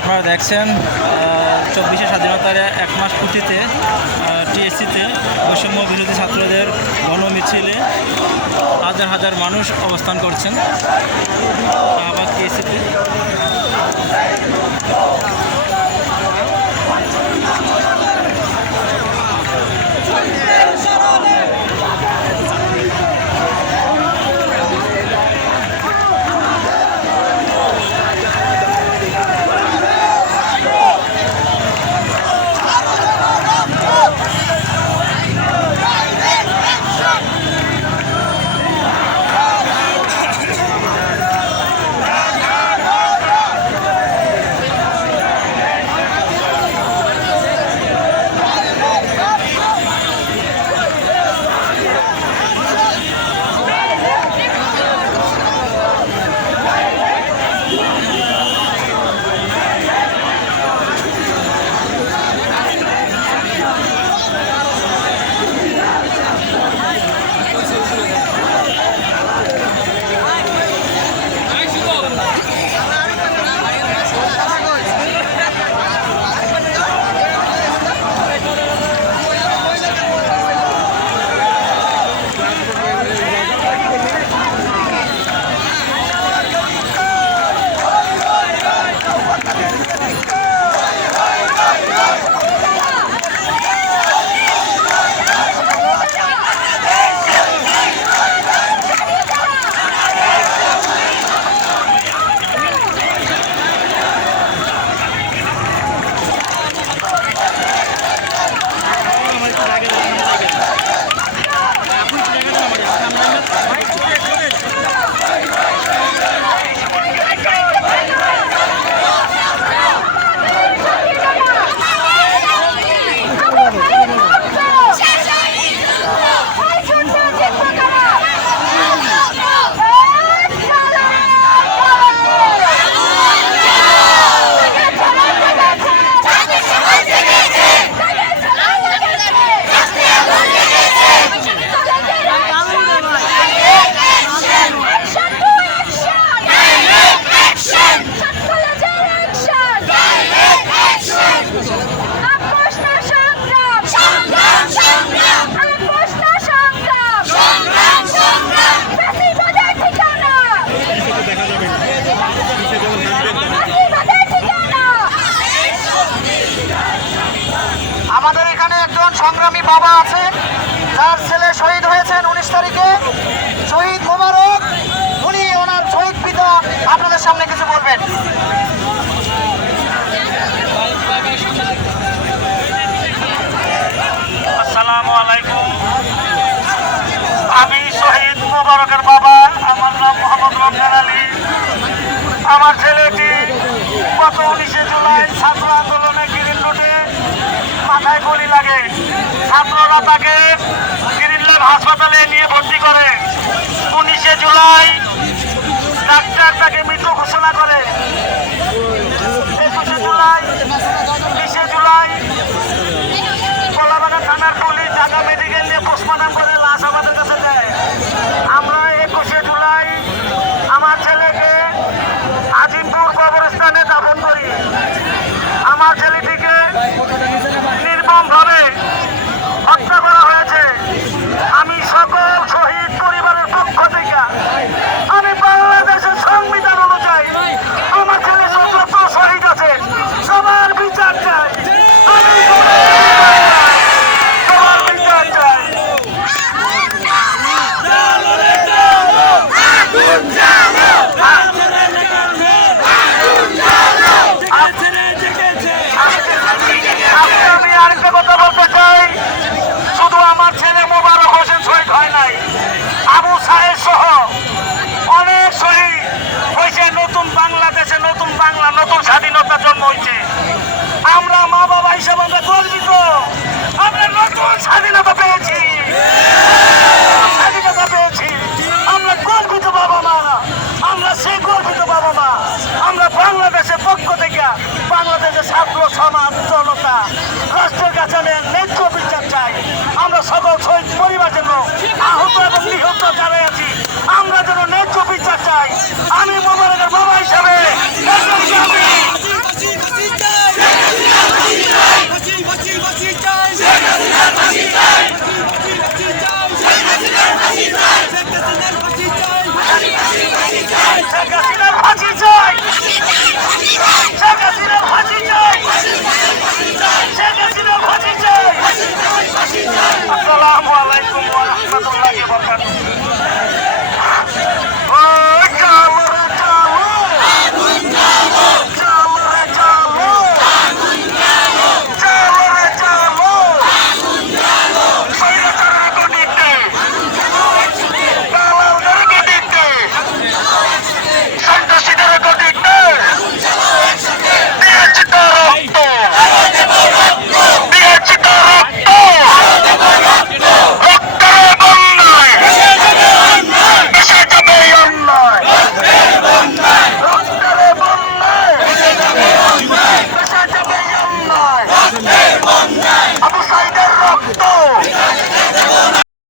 আপনারা দেখছেন চব্বিশে স্বাধীনতার এক মাস পূর্তিতে টিএসসিতে বৈষম্য বিরোধী ছাত্রদের গণ মিছিলে হাজার হাজার মানুষ অবস্থান করছেন। আবার টিএসসিতে। সংগ্রামী বাবা আছেন যার ছেলে শহীদ হয়েছেন উনিশ তারিখে। শহীদ মোবারক, উনি ওনার শহীদ পিতা আপনাদের সামনে কিছু বলবেন? আসসালামু আলাইকুম। আমি শহীদ মোবারকের বাবা, আমার নাম মোহাম্মদ রমজান আলী। আমার ছেলেটি গত উনিশে জুলাই ছাত্র আন্দোলনে গ্রিন রোডে মাথায় গুলি লাগে। ছাত্ররা তাকে গ্রিনল্যান্ড হাসপাতালে নিয়ে ভর্তি করে। উনিশে জুলাই ডাক্তার তাকে মৃত ঘোষণা করে। একুশে জুলাই, বিশে জুলাই কলাবাগান থানার পুলিশ ঢাকা মেডিকেল নিয়ে পোস্টমর্টম করে লাশ আমাদের কাছে দেয় আমরা একুশে জুলাই আমার ছেলেকে আজিমপুর কবরস্থানে দাফন করি আমার ছেলেটিকে নির্মমভাবে বাংলা নতুন Gracias.